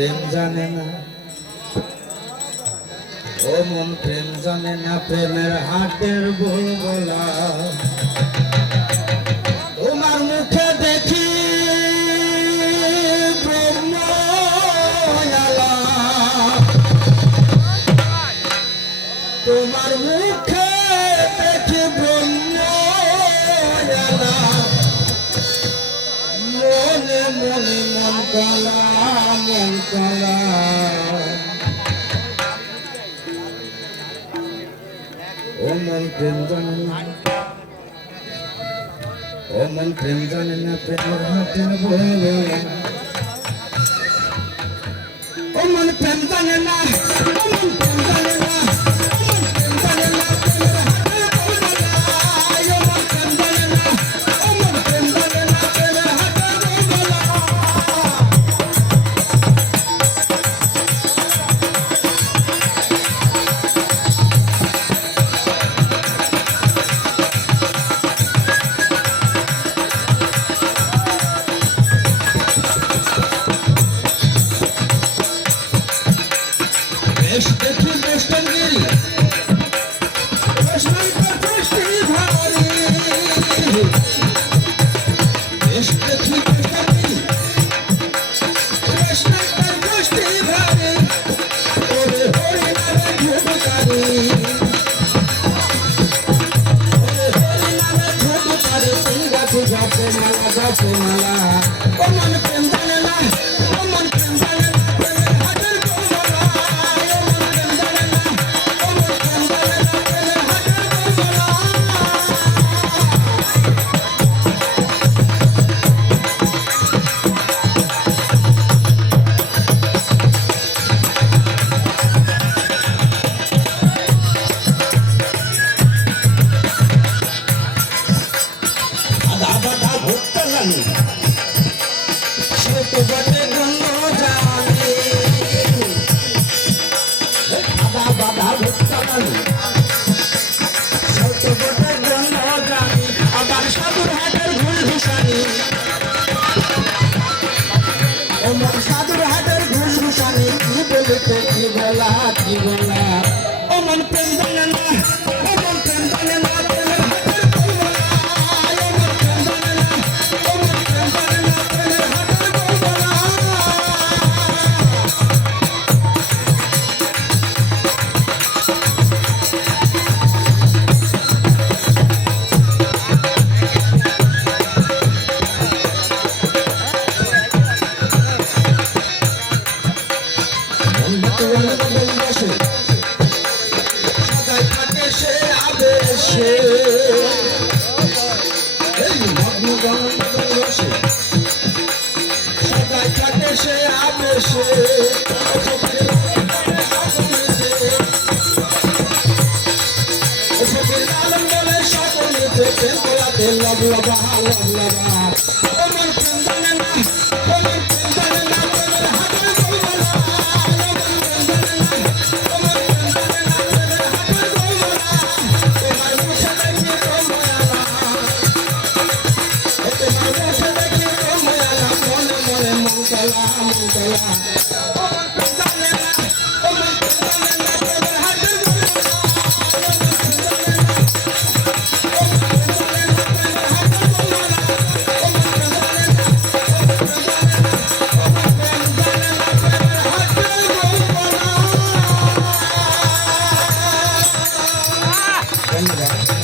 প্রেম জানে না, ও মন প্রেম জানে না, প্রেমের হাটের বুলবুলা তোমার মুখে দেখি ব্রহ্ময়ালা, তোমার মুখে দেখি ব্রহ্ময়ালা, মনে মনে মন কলা, মন কলা। ও মন প্রেম জানে না, ও মন প্রেম জানে না, প্রেমের হাতের বুলবুলা, ও মন প্রেম জানে না, ও মন প্রেম জানে না, দেখি বেষ্টনগিরি বেষ্টনগর দৃষ্টি ভারি, বেশ দেখি বেষ্টনগিরি বেষ্টনগর দৃষ্টি ভারি, ওরে হরি নামে ধূপকারি, ওরে হরি নামে ধূপকারি, তিন গাছে গাছে মালা, গাছে মালা। ও মন প্রেম জানে না, ও মন প্রেম জানে না, প্রেমের হাতের বুলবুলা, ও মন প্রেম জানে না, ও মন প্রেম জানে না, প্রেমের হাতের বুলবুলা। আধা বাধা ভুট্টা জানি, সে তো বটে গন্ধ জানি, আধা বাধা ভুট্টা জানি, সে তো বটে গন্ধ জানি, আবার সাধুর হাটের ঘুল ঘুষানি, ও মন সাধুর হাটের ঘুল ঘুষানি, কি বলিতে কি বলা, কি বলা। ও মন প্রেম জানে না, ও মন প্রেম জানে না, প্রেমের হাটের বুলবুলা, ও মন প্রেম জানে না, ও মন প্রেম জানে না, প্রেমের হাটের বুলবুলা। সদাই থাকে সে আবেশে, এই মগ্ন গন্ধ রসে, সদাই থাকে সে আবেশে, লালন বলে সকলেতে প্রেম করাতে লব লবা, লব লবা। ও মন প্রেম জানে না, ও মন প্রেম জানে না, প্রেমের হাতের বুলবুলা, ও মন প্রেম জানে না, ও মন প্রেম জানে না, প্রেমের হাতের বুলবুলা। তোমার মুখে দেখি ব্রহ্ময়ালা, ও তোমার মুখে দেখি ব্রহ্ময়ালা, মনে মনে মন কলা, মন কলা। ও মন প্রেম জানে না, ও মন প্রেম জানে না, প্রেমের হাতের বুলবুলা, ও মন প্রেম জানে না, ও মন প্রেম জানে না, প্রেমের হাতের বুলবুলা, ও মন প্রেম জানে না, ও মন প্রেম জানে না, ও মন প্রেম জানে না, প্রেমের হাতের বুলবুলা। ধন্যবাদ।